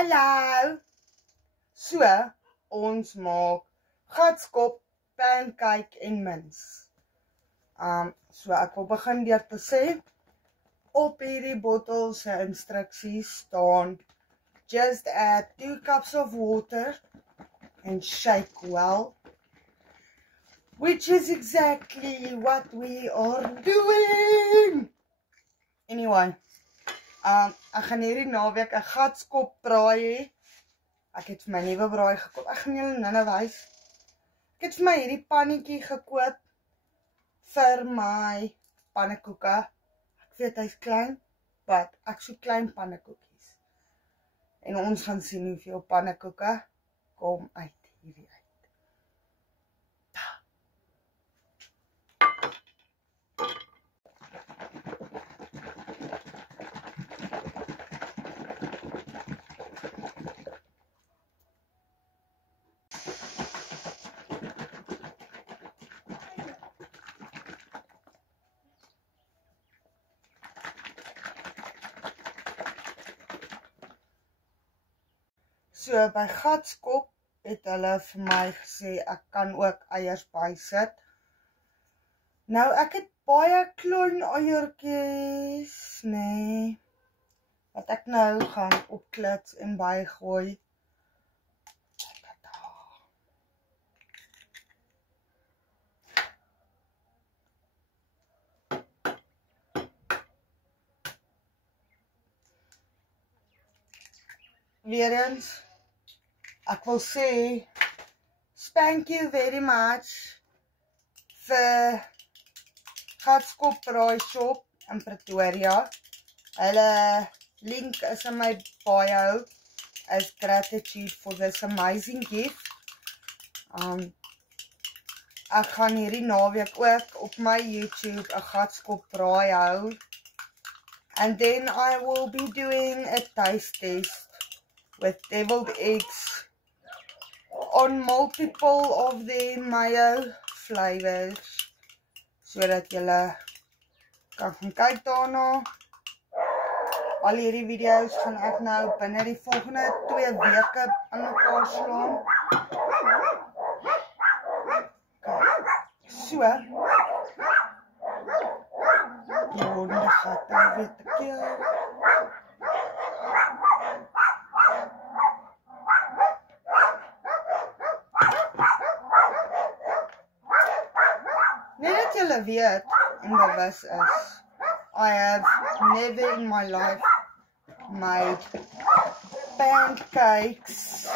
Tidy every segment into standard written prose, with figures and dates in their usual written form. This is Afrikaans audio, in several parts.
Hallo! So, ons maak gatskop, pancake en mins. So ek wil begin deur te sê, op hierdie bottel se instruksies staan, just add 2 cups of water and shake well, which is exactly what we are doing. Anyway, ek gaan hierdie naweek 'n gatskop braai hê. Ek het vir my nuwe braai gekoop. Ek gaan julle nou wys. Ek het vir my hierdie pannetjie gekoop vir my pannekoeke. Ek weet hy's klein, but ek soek klein pannekoekies. En ons gaan sien hoeveel pannekoeke kom uit hierdie uit. So by gatskop het hulle vir my gesê ek kan ook eiers bysit. Nou ek het baie klein eiertjies, nee, wat ek nou gaan opklits en bygooi. Weer eens, ek wil sê, thank you very much vir Gatskop Braai Shop in Pretoria. Hulle link is in my bio as gratitude for this amazing gift. Ek gaan hierdie naweek ook op my YouTube 'n gatskop braai hou. And then I will be doing a taste test with deviled eggs on multiple of the mayo flavors, sodat julle kan gaan kyk daarna. Al hierdie video's gaan ek nou binne die volgende 2 weke aan mekaar slaan. So, die honde gaat nou weer te keel. Net dat julle weet en bewus is, I have never in my life made pancakes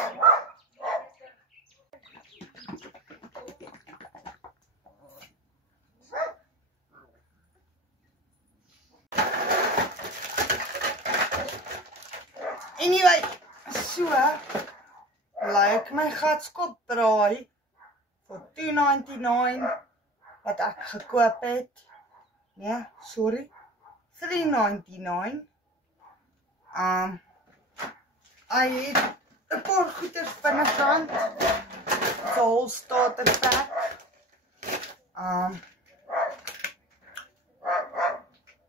anyway, so lyk my gatskop braai vir $2.99 wat ek gekoop het. Nee, sorry, $3.99. Hy het 'n paar goeders binnekant, vol starter pack.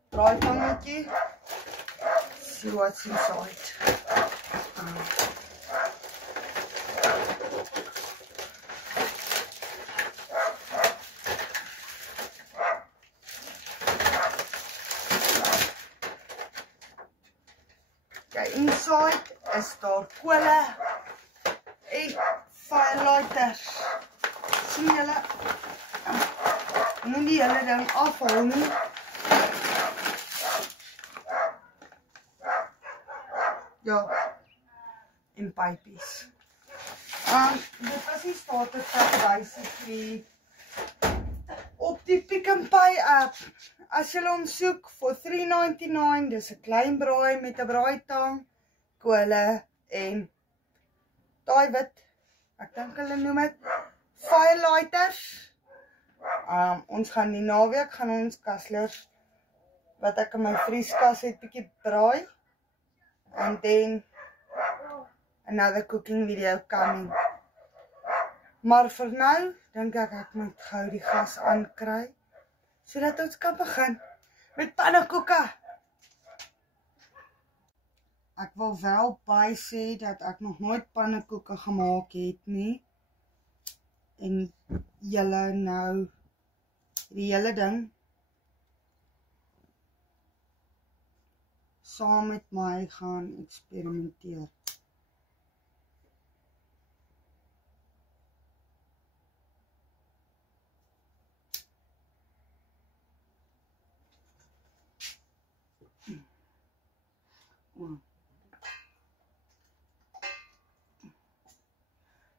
Braaipangetjie. See what's inside. Okay, inside is daar kole en firelighters. Sien julle? Moet die hele ding afhaal nie. Ja, en pypies. Dit was die starter pack basically op die Pick n Pay app. As julle hom soek vir $3.99, dis 'n klein braai met 'n braaitang, kole en daai wit, ek dink hulle noem dit firelighters. Ons gaan die naweek gaan ons kasslers wat ek in my vrieskas het bietjie braai. And then another cooking video coming. Maar vir nou dink ek moet gou die gas aankry sodat ons kan begin met pannekoeke. Ek wil wel by sê dat ek nog nooit pannekoeke gemaak het nie. En julle nou die hele ding saam met my gaan eksperimenteer.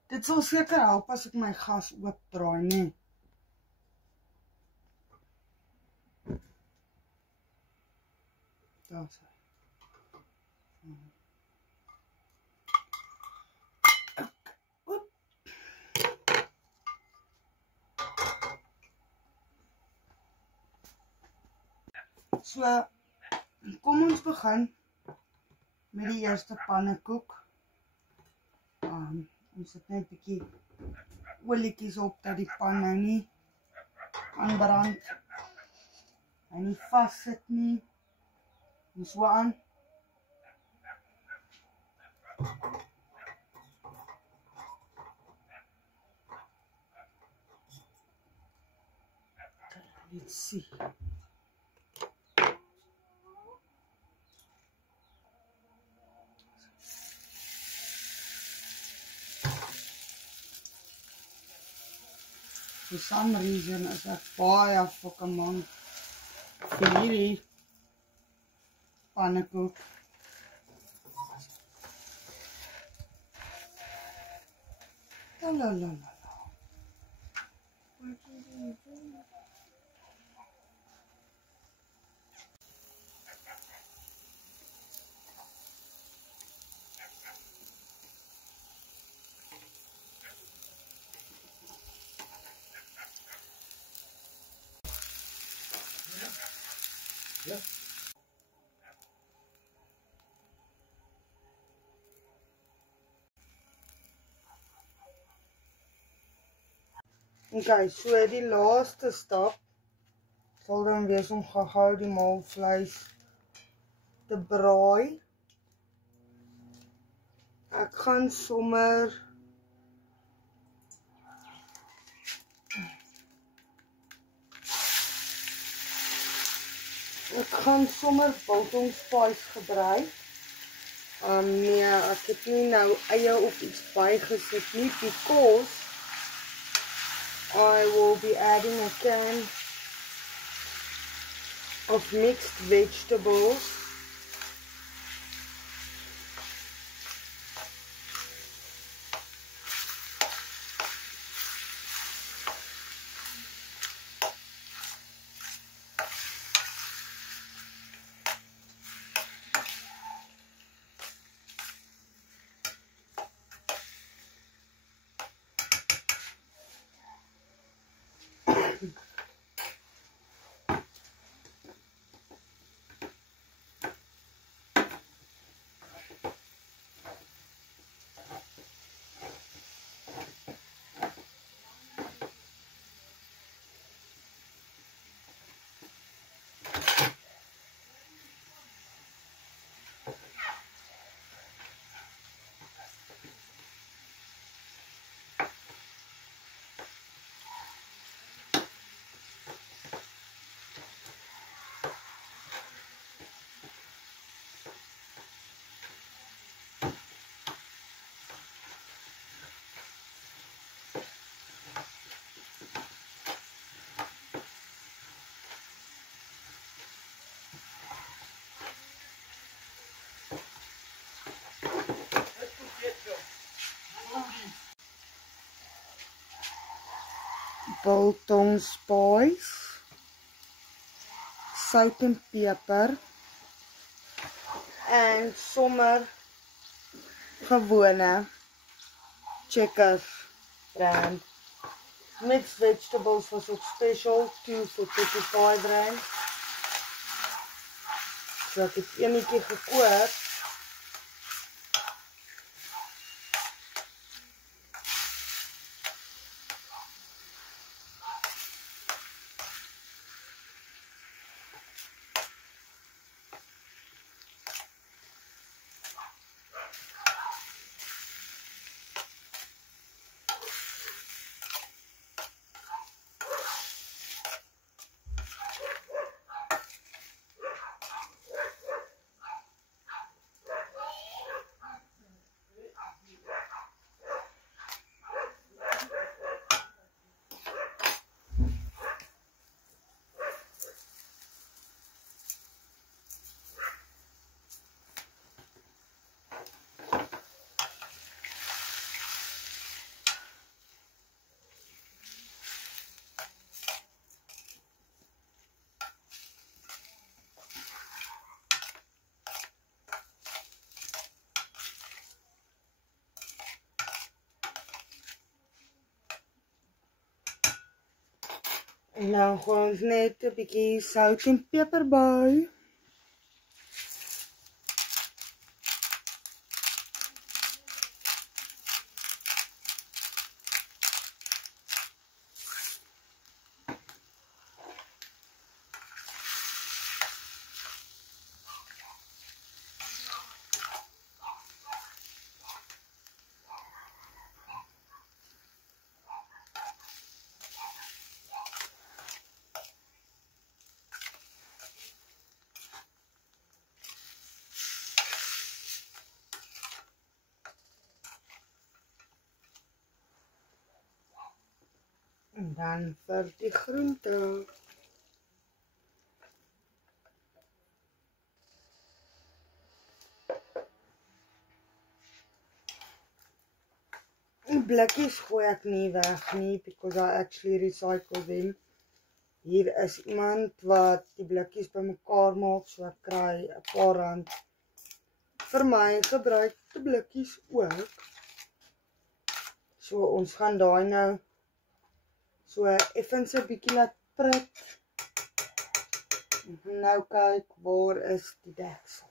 Dit sal seker help as ek my gas oopdraai, nee. Daar is hy. So, kom ons begin met die eerste pannekoek. Ons sit net 'n bietjie olietjies op dat die pan nou nie aanbrand. Hy nie vas sit nie. En so aan. Let's see. For some reason is ek baie fucking man vir hierdie pannekoek. La. Ja. Okay, so die laaste stap sal dan wees om gehou die maalvleis te braai. Ek gaan sommer biltong spice gebruik. Nee, ek het nie nou eie of iets bygesit nie, because I will be adding a can of mixed vegetables. Biltong spice, sout en peper en sommer gewone Checkers brand. Mixed vegetables was ook special, 2 for 35 rand. So ek het eenetjie gekoop. En nou gooi ons net 'n bietjie sout en peper by. En dan vir die groente. Die blikkies gooi ek nie weg nie, because I actually recycle them. Hier is iemand wat die blikkies bymekaar maak, so ek kry 'n paar rand vir my gebruikte blikkies ook. So ons gaan daai nou so effens 'n bietjie laat prit. Nou kyk, waar is die deksel?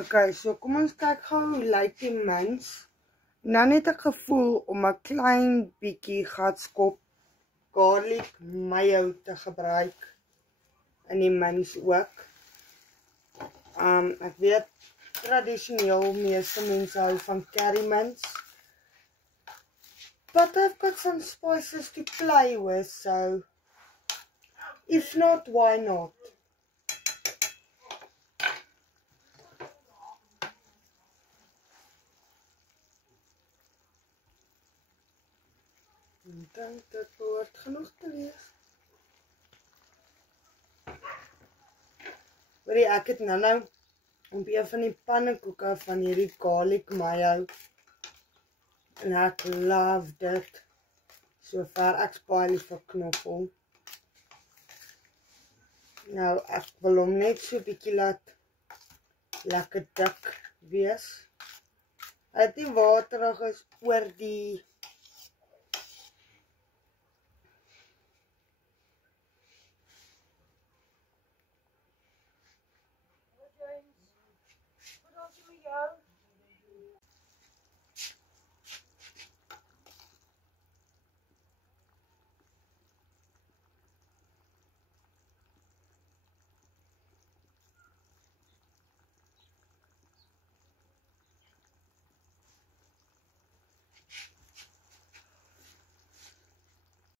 Okay, so kom ons kyk gou hoe lyk die mince. Nou net ek gevoel om 'n klein bietjie gatskop garlic mayo te gebruik in die mince ook. Ek weet tradisioneel meeste mense hou van curry mince. But I've got some spices to play with, so if not, why not? Ek dink dit behoort genoeg te wees. Hoorie, ek het nou op een van die pannekoeke van hierdie garlic mayo. En ek love dit. So ver ek baie lief vir knoffel. Nou, ek wil hom net so bietjie laat lekker dik wees. Hy het nie waterig is oor die Wat ons met jou?